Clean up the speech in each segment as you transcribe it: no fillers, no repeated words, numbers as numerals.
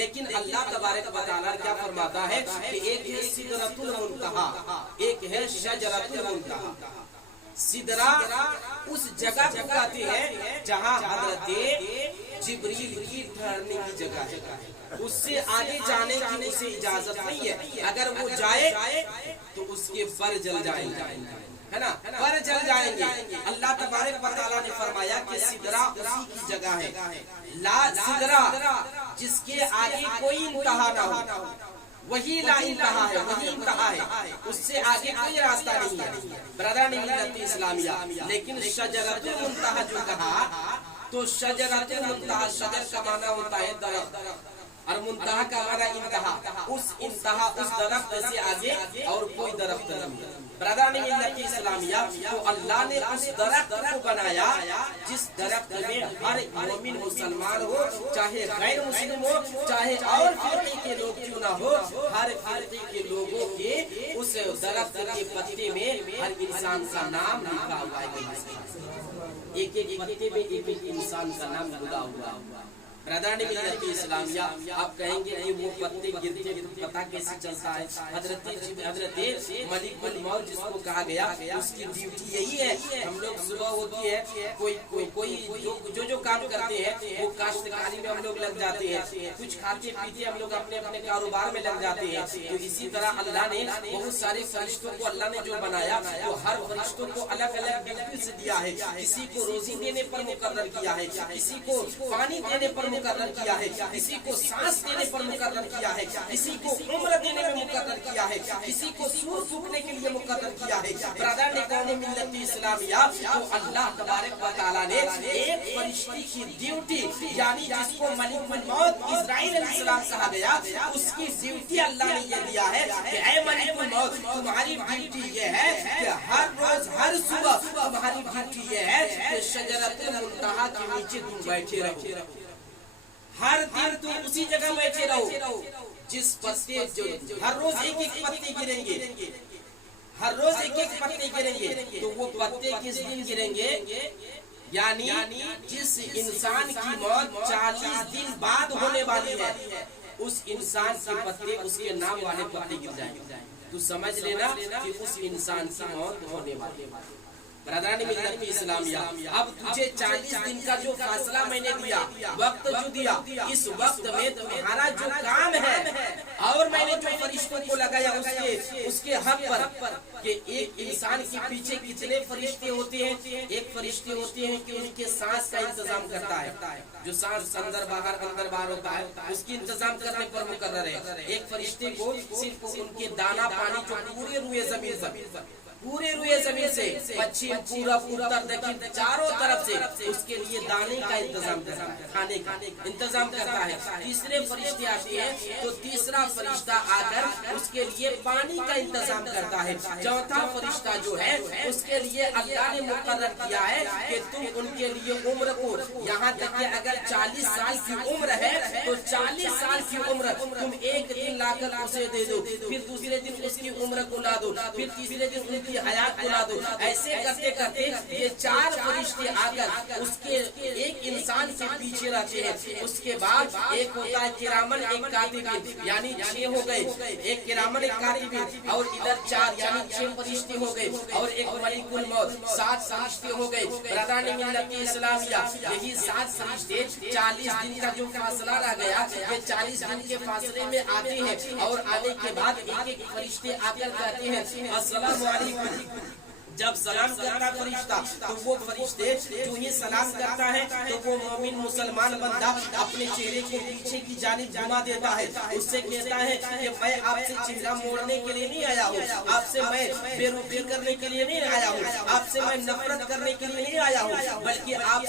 لیکن اللہ تبارک و تعالیٰ کیا فرماتا ہے کہ ایک ہے سدرۃ المنتہا، ایک ہے شجرۃ المنتہا۔ سدرہ اس جگہ کو کہتے ہیں جہاں حضرت جبریل کی ٹھہرنے کی جگہ ہے، اس سے آگے جانے کی اسے اجازت نہیں ہے، اگر وہ جائے تو اس کے پر جل جائیں گے، ہے نا، پر جل جائیں گے۔ اللہ تبارک و تعالیٰ نے فرمایا کہ سدرہ اسی کی جگہ ہے، لا سدرہ جس کے آگے کوئی انتہا نہ ہو، وہی لا انتہا ہے، وہی انتہا ہے، اس سے آگے کوئی راستہ نہیں ہے برادران ملت اسلامیہ۔ لیکن شجرۃ المنتہا جو کہا تو شجرۃ المنتہا، شجر کا معنی ہوتا ہے درخت اور منتہا کا معنی انتہا، اس انتہا اس درخت سے آگے اور کوئی درخت نہیں ہے برادران ملت اسلامیہ۔ تو اللہ نے اس درخت کو بنایا جس درخت میں ہر مومن مسلمان ہو، چاہے غیر مسلم ہو، چاہے اور فرقے کے لوگ کیوں نہ ہو، ہر فرقے کے لوگوں کے اس درخت کے پتے میں ہر انسان کا نام لکھا ہوا ہے، ایک ایک پتے میں ایک ایک انسان کا نام لکھا ہوا ہے برادران ملت اسلامیہ۔ آپ کہیں گے کہ وہ پتے گرتے پتہ کیسے چلتا ہے؟ حضرت ملک الموت جس کو کہا گیا اس کی ڈیوٹی یہی ہے، ہم لوگ صبح ہوتی ہے کوئی جو کام کرتے ہیں وہ کاشتکاری میں ہم لوگ لگ جاتے ہیں، کچھ کھاتے پیتے ہم لوگ اپنے اپنے کاروبار میں لگ جاتے ہیں۔ تو اسی طرح اللہ نے بہت سارے فرشتوں کو اللہ نے جو بنایا وہ ہر فرشتوں کو الگ الگ ڈیوٹی سے دیا ہے، کسی کو روزی دینے پر مقرر کیا ہے، کسی کو پانی دینے پر مقرر کیا ہے، کسی کو سانس دینے پر مقرر کیا ہے، کسی کو عمر دینے میں مقرر کیا ہے، کسی کو سور پھونکنے کے لیے مقرر کیا ہے برادران قوم ملت اسلامیہ۔ تو اللہ تبارک و تعالیٰ نے ایک فرشتے کی ڈیوٹی، یعنی جس کو ملک الموت اسرائیل علیہ السلام کہا گیا، اس کی ڈیوٹی اللہ نے یہ دیا ہے کہ اے ملک الموت تمہاری ڈیوٹی یہ ہے کہ ہر روز ہر صبح تمہاری ڈیوٹی یہ ہے کہ شجرۃ المنتہا کے نیچے تم بیٹھے رہو، ہر دن تم اسی جگہ بیٹھے رہو جس پتے جو ہر روز ایک ایک پتے گریں گے، ہر روز ایک ایک پتے گریں گے، تو وہ پتے کس دن گریں گے؟ یعنی جس انسان کی موت 40 دن بعد ہونے والی ہے اس انسان کے پتے اس کے نام والے پتے گر جائیں گے، تو سمجھ لینا کہ اس انسان کی موت ہونے والی ہے برادران ملت اسلامیہ۔ اب تجھے 40 دن کا جو فاصلہ میں نے دیا، وقت جو دیا، اس وقت میں تمہارا جو کام ہے اور میں نے جو فرشتوں کو لگایا اس کے حق پر کہ ایک انسان کے پیچھے کتنے فرشتے ہوتے ہیں؟ ایک فرشتے ہوتے ہیں کہ ان کے سانس کا انتظام کرتا ہے، جو سانس اندر باہر ہوتا ہے اس کی انتظام کرنے پر مقرر ہے۔ ایک فرشتے کو صرف ان کے دانا پانی جو پورے روئے زمین سے پچھم پورب اتر دکن چاروں طرف سے اس کے لیے دانے کا انتظام کرتا ہے، کھانے کا انتظام کرتا ہے۔ تیسرے فرشتے آتے ہیں تو تیسرا فرشتہ آ کر اس کے لیے پانی کا انتظام کرتا ہے۔ چوتھا فرشتہ جو ہے اس کے لیے اللہ نے مقرر کیا ہے کہ تم ان کے لیے عمر کو، یہاں تک کہ اگر 40 سال کی عمر ہے تو 40 سال کی عمر تم ایک دن لا کر اسے دے دو، پھر دوسرے دن اس کی عمر کو لا دو، پھر تیسرے دن ان کی حیات بلا دو۔ ایسے کرتے کرتے یہ 4 فرشتے آ کر اس کے ایک انسان سے پیچھے رہتے ہیں۔ اس کے بعد ایک ہوتا ہے کرامن ایک کاتب، یعنی 6 ہو گئے، ایک کرامن ایک کاتب، اور ادھر 4 یعنی 6 فرشتے ہو گئے، اور ایک ملک الموت 7 فرشتے ہو گئے برادران ملت اسلامیہ۔ یہی 7 فرشتے 40 دن کا جو فاصلہ رہ گیا یہ 40 دن کے فاصلے میں آتے ہیں، اور آنے کے بعد ایک ایک فرشتے آ کر کہتے ہیں السلام علیکم۔ جب سلام کرتا فرشتہ تو وہ فرشتے جو ہی سلام کرتا ہے تو وہ مومن مسلمان بندہ اپنے چہرے کو پیچھے کی جانب گھما دیتا ہے، اس سے کہتا ہے کہ میں آپ سے چہرہ موڑنے کے لیے نہیں آیا ہوں، آپ سے میں بے رخی کرنے کے لیے نہیں آیا ہوں، آپ سے میں نفرت کرنے کے لیے نہیں آیا ہوں، بلکہ آپ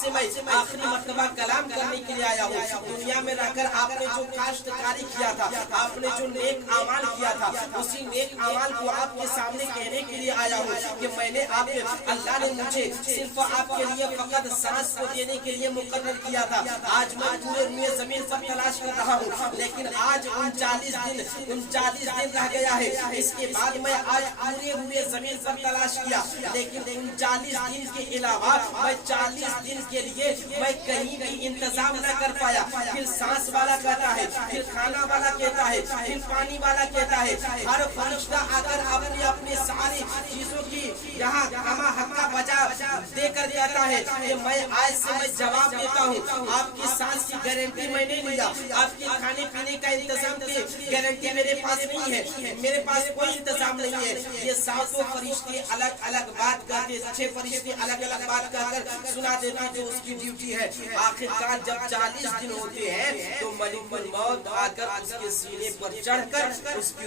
سے میں آخری مرتبہ کلام کرنے کے لیے آیا ہوں۔ دنیا میں رہ کر آپ نے جو کاشتکاری کیا تھا، آپ نے جو نیک اعمال کیا تھا، اسی نیک اعمال کو آپ کے سامنے کہنے کے کے لیے آیا ہوں کہ میں نے آپ اللہ نے مجھے صرف آپ کے لیے فقط سانس کو دینے کے لیے مقرر کیا تھا. آج میں پورے روئے زمین پر تلاش کر رہا ہوں لیکن آج 39 دن رہ گیا ہے. اس کے بعد میں آج پورے روئے زمین پر تلاش کیا لیکن 39 دن کے علاوہ میں 40 دن کے لیے میں کہیں بھی انتظام نہ کر پایا. پھر سانس والا کہتا ہے, پھر کھانا والا کہتا ہے, پھر پانی والا کہتا ہے. ہر فرشتہ آ کر اپنے اپنے ساری چیزوں کی یہاں کما حقہ بجا دے کر کہتا ہے کہ میں آج سے میں جواب دیتا ہوں. آپ کی سانس کی گارنٹی میں نہیں لیا, آپ کے کھانے پینے کا انتظام کی گارنٹی میرے پاس نہیں ہے, میرے پاس کوئی انتظام نہیں ہے. یہ ساتوں فرشتے الگ الگ بات کرتے, 6 فرشتے الگ الگ بات کہہ کر سنا دیتے جو اس کی ڈیوٹی ہے. آخرکار جب 40 دن ہوتے ہیں تو ملک الموت آ کر اس کے سینے پر چڑھ کر اس کی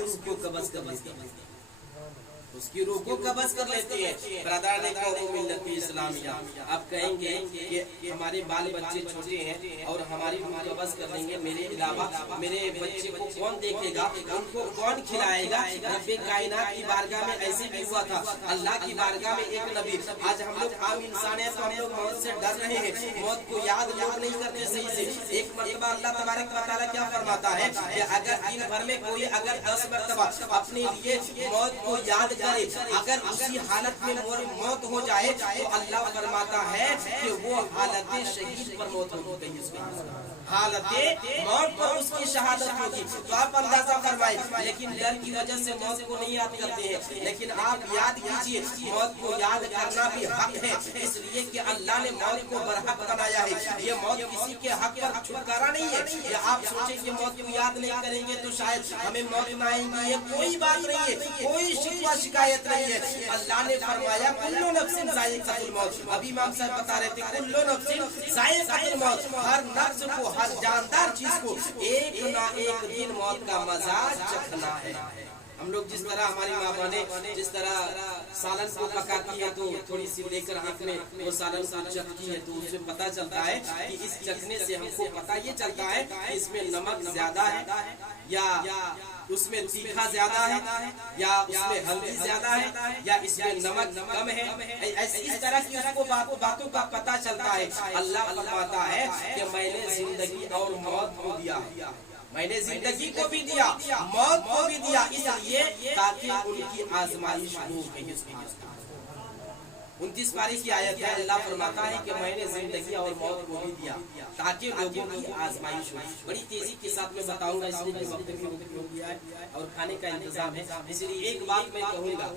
روح کو قبض کر لیتے ہیں. برادران قوم ملت اسلامیہ, آپ کہیں گے کہ ہمارے بال بچے چھوٹے ہیں اور ہماری روح قبض کر دیں گے, میرے علاوہ میرے بچے کو کون دیکھے گا, ان کو کون کھلائے گا؟ رب کائنات کی بارگاہ میں ایسے بھی ہوا تھا. اللہ کی بارگاہ میں ایک نبی, آج ہم لوگ عام انسان ہیں تو ہم لوگ موت سے ڈر رہے ہیں, موت کو یاد لوگ نہیں کرتے صحیح سے. ایک مرتبہ اللہ تبارک و تعالیٰ کیا فرماتا ہے کہ اگر دن بھر میں کوئی اگر 10 مرتبہ اپنے لیے موت کو یاد کرے, اگر اسی حالت میں موت ہو جائے تو اللہ فرماتا ہے کہ وہ حالت شہید پر موت ہوگی, حالت موت پر اس کی شہادت ہوگی. تو آپ اندازہ فرمائیں, لیکن ڈر کی وجہ سے موت کو نہیں یاد کرتے ہیں. لیکن آپ یاد کیجئے, موت کو یاد کرنا بھی حق ہے, اس لیے کہ اللہ نے موت کو برحق بنایا ہے. یہ موت کسی کے حق پر چھٹکارا نہیں ہے. یہ آپ سوچیں کہ موت کو یاد نہیں کریں گے تو شاید ہمیں موت نہ آئیں گی, یہ کوئی بات نہیں ہے, کوئی شکوہ شکایت نہیں ہے. اللہ نے فرمایا کلو نفس ذائقۃ الموت. ابھی امام صاحب بتا رہے تھے کلو نفس ذائقۃ الموت, ہر نفس کو, ہر جاندار چیز کو ایک نہ ایک دن موت کا مزہ چکھنا ہے. ہم لوگ جس طرح ہماری ماں نے جس طرح سالن کو پکاتی ہے تو تھوڑی سی لے کر ہاتھ میں وہ سالن کو چکھتی ہے تو اس سے پتا چلتا ہے کہ اس چکھنے سے ہم کو پتا یہ چلتا ہے کہ اس میں نمک زیادہ ہے یا اس میں تیکھا زیادہ ہے یا اس میں ہلدی زیادہ ہے یا اس میں نمک کم ہے. اس طرح کی اس کو باتوں کا پتا چلتا ہے. اللہ فرماتا ہے کہ میں نے زندگی اور موت کو دیا, میں نے زندگی کو بھی دیا, موت کو بھی دیا, اس لیے تاکہ ان کی آزمائش ہو. 29 پاری کی آیت ہے, اللہ فرماتا ہے کہ میں نے زندگی اور موت کو بھی دیا تاکہ لوگوں کی آزمائش ہو. بڑی تیزی کے ساتھ میں بتاؤں گا اس لیے کہ وقت بھی ہو گیا ہے اور کھانے کا انتظام ہے, اس لیے ایک بات میں کہوں گا,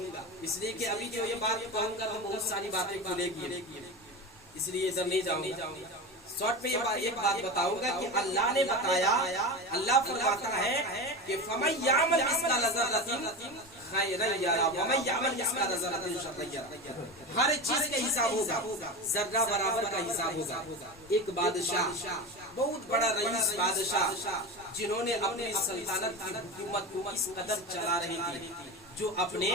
اس لیے کہ ابھی جو یہ بات کہوں گا تو بہت ساری باتیں کھلے گی, اس لیے ادھر نہیں جاؤں گا. شارٹ میں ایک بات بتاؤں گا کہ اللہ نے بتایا, اللہ فرماتا ہے کہ فَمَن يَعْمَلْ مِثْقَالَ ذَرَّةٍ خَيْرًا يَرَهُ وَمَن يَعْمَلْ مِثْقَالَ ذَرَّةٍ شَرًّا يَرَهُ. ہر چیز کا حساب ہوگا, ذرہ برابر کا حساب ہوگا. ایک بادشاہ, بہت بڑا رئیس بادشاہ, جنہوں نے اپنی سلطنت کی حکومت کو اس قدر چلا رہی تھی, جو اپنے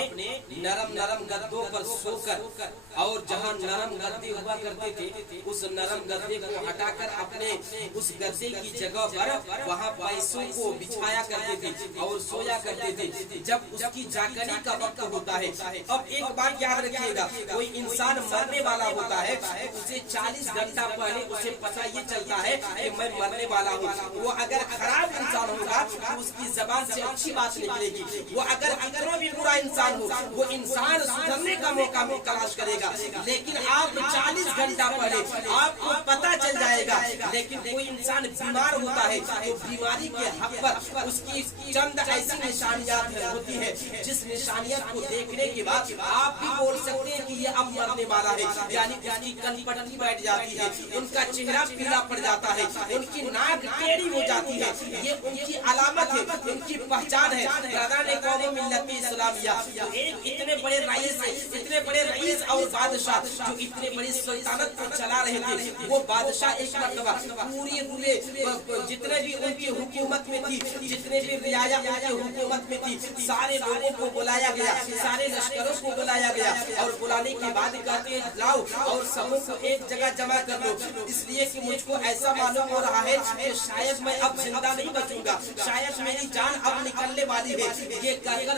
نرم گدوں پر سو کر اور جہاں نرم گدے ہوا کرتے تھے اس نرم گدے کو ہٹا کر اپنے اس گدے کی جگہ پر وہاں پیسوں کو بچھایا کرتے تھے اور سویا کرتے تھے جب اس کی جاگنے کا وقت ہوتا ہے. اب ایک بات یاد رکھیے گا, کوئی انسان مرنے والا ہوتا ہے اسے 40 گھنٹہ پہلے اسے پتہ یہ چلتا ہے کہ میں مرنے والا ہوں. وہ اگر خراب انسان ہوگا تو اس کی زبان سے اچھی بات نکلے گی, وہ اگر کتنا بھی برا انسان ہو وہ انسان سدھرنے کا موقع میں تلاش کرے گا. لیکن آپ 40 گھنٹہ پہلے آپ کو پتا چل جائے گا. لیکن کوئی انسان بیمار ہوتا ہے تو بیماری کے حق پر اس کی چند ایسی نشانیات ہوتی ہے جس نشانیات کو دیکھنے کے بعد آپ بھی بول سکتے ہیں کہ یہ اب مرنے والا ہے. یعنی اس کی کن پٹی بیٹھ جاتی ہے, ان کا چہرہ پیلا پڑ جاتا ہے, ان کی ناک ٹیڑھی ہو جاتی ہے, یہ ان کی علامت ہے, ان کی پہچان ہے. برادران قوم ملت اسلامیہ, ایک اتنے بڑے رئیس اور بادشاہ جو اتنے بڑی سلطنت کو چلا رہے تھے, وہ بادشاہ ایک مرتبہ پوری روئے جتنے بھی ان کی حکومت میں تھی, جتنے بھی رعایا ان کی حکومت میں تھی, سارے لوگوں کو بلایا گیا, سارے لشکروں کو بلایا گیا اور بلانے کے بعد کہتے ہیں لاؤ اور سبوں کو ایک جگہ جمع کر لو, اس لیے کہ مجھ کو ایسا معلوم ہو رہا ہے کہ شاید میں اب زندہ نہیں بچوں گا, شاید میری جان اب نکلنے والی ہے. یہ کہہ کر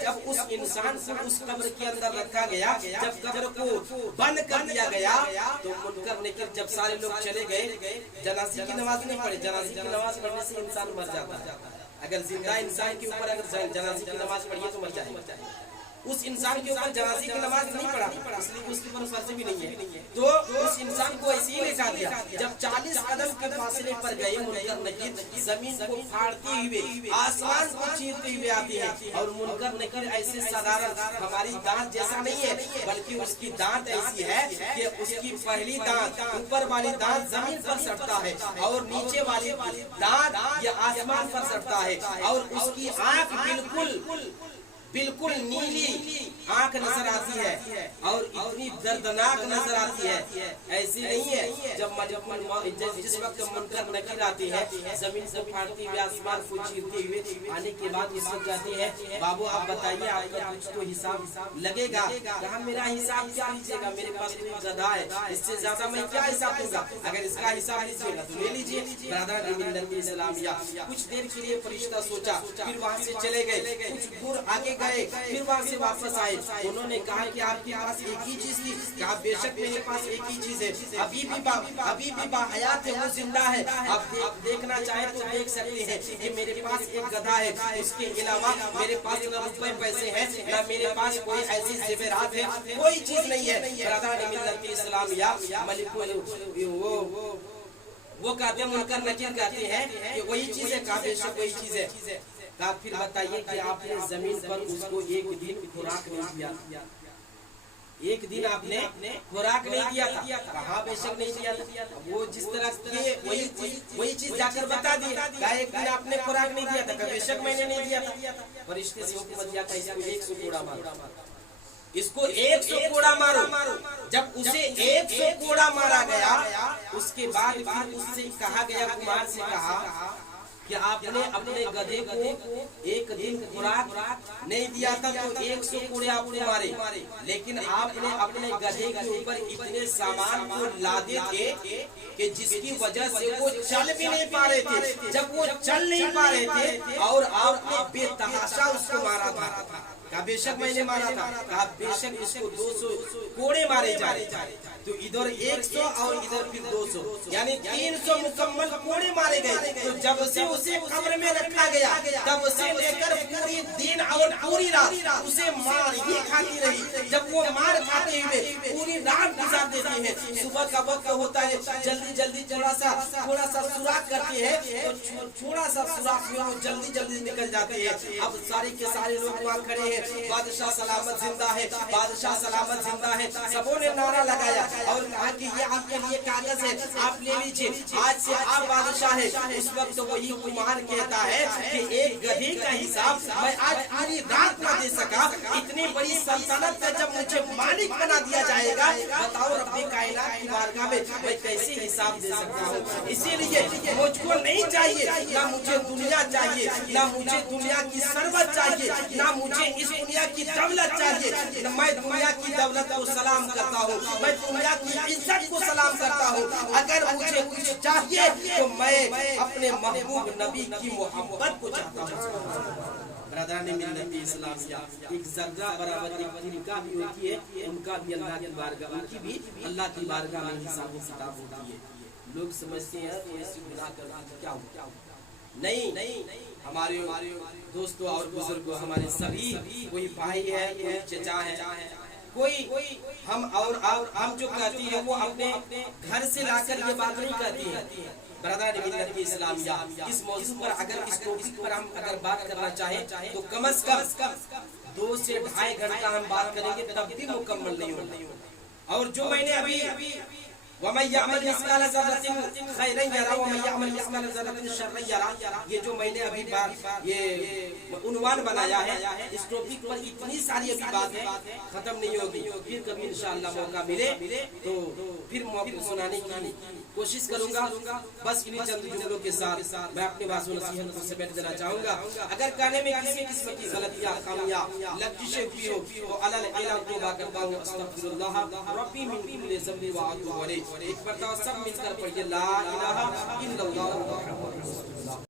جب اس انسان کو اس قبر کے اندر رکھا گیا, جب قبر کو بند کر دیا گیا, تو منکر نکیر جب سارے لوگ چلے گئے, جنازے کی نماز نہیں پڑھی. جنازے کی نماز پڑھنے سے انسان مر جاتا ہے. اگر زندہ انسان کے اوپر اگر جنازے کی نماز پڑھیے تو مر جائے گا. اس انسان کے اوپر جنازے کی نماز نہیں پڑھا, اس لیے اس کے اوپر فرض بھی نہیں ہے. تو اس انسان کو ایسے ہی لٹا دیا. جب 40 قدم کے فاصلے پر گئے منکر نکیر, زمین کو پھاڑتے ہوئے آسمان کو چیرتے ہوئے آتی ہے. اور منکر نکیر ایسے سادھارن ہماری دانت جیسا نہیں ہے, بلکہ اس کی دانت ایسی ہے کہ اس کی پہلی دانت, اوپر والی دانت زمین پر سٹتا ہے اور نیچے والی دانت یہ آسمان پر سٹتا ہے. اور اس کی آنکھ بالکل نیلی آنکھ نظر آتی ہے اور اتنی دردناک نظر آتی ہے. ایسی نہیں ہے جس وقت منکر نکیر آتی ہے, زمین سے پھاڑتی ہوئے آسمان کو چیرتے ہوئے آنے کے بعد اس وقت کہتے ہیں بابو آپ بتائیے آپ کا کچھ تو حساب لگے گا. کہا میرا حساب کیا لیجیے گا, میرے پاس کوئی گدھا ہے, اس سے زیادہ میں کیا حساب دوں گا. اگر اس کا حساب لیجیے گا تو لے لیجیے. برادران ملت اسلامیہ, کچھ دیر کے لیے فرشتہ سوچا, پھر وہاں سے چلے گئے. کچھ دور آگے گئے, پھر وہاں سے واپس آئے. انہوں نے کہا کہ آپ کے پاس ایک ہی چیز تھی. کہا بے شک میرے پاس ایک ہی چیز ہے, ابھی بھی باحیات ہے, وہ زندہ ہے. آپ دیکھنا چاہیں تو دیکھ سکتے ہیں کہ میرے پاس ایک گدھا ہے. اس کے علاوہ میرے پاس نہ روپے پیسے ہیں, نہ میرے پاس کوئی ایسی زیورات ہے, کوئی چیز نہیں ہے. برادران ملت اسلامیہ, ملک وہ کہتے ہیں, منکر نکیر کہتے ہیں کہ وہی چیز ہے. کہا بے شک وہی چیز ہے. کہا پھر بتائیے کہ آپ نے زمین پر اس کو ایک دن خوراک نہیں دیا, ایک دن آپ نے خوراک نہیں دیا تھا. کہا بے شک نہیں دیا تھا. وہ جس طرح کے وہی چیز جا کر بتا دی. کہا ایک دن آپ نے خوراک نہیں دیا تھا. کہا بے شک میں نے نہیں دیا تھا. فرشتے سے حکم دیا تھا اس کو 100 کوڑا مارو, اس کو 100 کوڑا مارو. جب اسے 100 کوڑا مارا گیا, اس کے بعد پھر اس سے کہا گیا, کمار سے کہا کہ آپ نے اپنے گدھے کو ایک دن خوراک نہیں دیا تھا تو 100 کوڑے آپ نے مارے. لیکن آپ نے اپنے گدھے کے اوپر اتنے سامان کو لادے تھے کہ جس کی وجہ سے وہ چل بھی نہیں پا رہے تھے. جب وہ چل نہیں پا رہے تھے اور آپ نے بے تحاشا اس کو مارا تھا. کہا بے شک میں نے مارا تھا. کہا بے شک اس کو 200 کوڑے مارے جا رہے. تو ادھر 100 اور ادھر پھر 200, یعنی 300 مکمل کوڑے مارے گئے. تو جب سے اسے قبر میں رکھا گیا, تب سے لے کر پوری دن اور پوری رات اسے مار ہی کھاتی رہی. جب وہ مار کھاتے ہوئے پوری رات گزار دیتی ہے, صبح کا وقت ہوتا ہے, جلدی تھوڑا سا سوراخ کرتی ہے, تو تھوڑا سا سوراخ میں وہ جلدی نکل جاتی ہے. اب سارے کے سارے لوگ وہاں کھڑے ہیں, بادشاہ سلامت زندہ ہے, بادشاہ سلامت زندہ ہے. سبوں نے نعرہ لگایا اور کہا کہ یہ آپ کے لیے کاغذ ہے, آپ لے لیجیے, آج سے آپ بادشاہ ہے. اس وقت وہی کمار کہتا ہے کہ ایک گدھے کا حساب میں آج پوری رات نہ دے سکا, اتنی بڑی سلطنت کا جب مجھے مالک بنا دیا جائے گا, بتاؤ رب کائنات کی بارگاہ میں کیسے حساب دے سکتا ہوں. اسی لیے مجھ کو نہیں چاہیے, نہ مجھے دنیا چاہیے, نہ مجھے دنیا کی ثروت چاہیے, نہ مجھے اس دنیا کی دولت چاہیے. میں دنیا کی دولت کو سلام کرتا ہوں, میں دنیا کی عزت کو سلام کرتا ہوں. اگر مجھے کچھ چاہیے تو میں اپنے محبوب نبی کی محبت کو چاہتا ہوں. برادران ملت اسلامیہ, ایک ذرہ برابر ایک دن کا بھی ہوتی ہے, ان کا بھی اللہ کی بارگاہ, ان کی بھی اللہ کی بارگاہ میں حساب و کتاب ہوتی ہے. لوگ سمجھتے ہیں تو ایسی گناہ کرنا کیا ہو, نہیں. ہمارے دوستوں اور بزرگوں, ہمارے سبھی, کوئی بھائی ہے, کوئی چچا ہے, کوئی ہم جو کہتی ہیں وہ اپنے گھر سے لا کر یہ بات نہیں کہتی ہیں. برادران ملت اسلامیہ, اس موضوع پر اگر اس ٹاپک پر ہم اگر بات کرنا چاہیں تو کم از کم 2 سے 2.5 گھنٹہ ہم بات کریں گے, تب بھی مکمل نہیں ہوگا. اور جو میں نے ابھی وَمَن يَعْمَلْ مِثْقَالَ ذَرَّةٍ خَيْرًا يَرَهُ وَمَن يَعْمَلْ مِثْقَالَ ذَرَّةٍ شَرًّا يَرَهُ, یہ جو میں نے ابھی یہ عنوان بنایا ہے, اس ٹاپک پر اتنی ساری ابھی باتیں ختم نہیں ہوگی. پھر کبھی انشاءاللہ موقع ملے تو پھر موقع سنانے کی کوشش کروں گا. بس انہیں چند جملوں کے ساتھ میں اپنے واضح نصیحت کو سمیٹ دینا چاہوں گا. اگر کہنے میں کسی قسم کی غلطیاں, خامیاں, لغزشیں ہوئی ہو تو علی الاعلان توبہ کرتا ہوں. استغفر اللہ ربی من کل ذنب واتوب الیہ. ایک مرتبہ سب مل کر پڑھیے, لا الہ الا اللہ محمد رسول اللہ.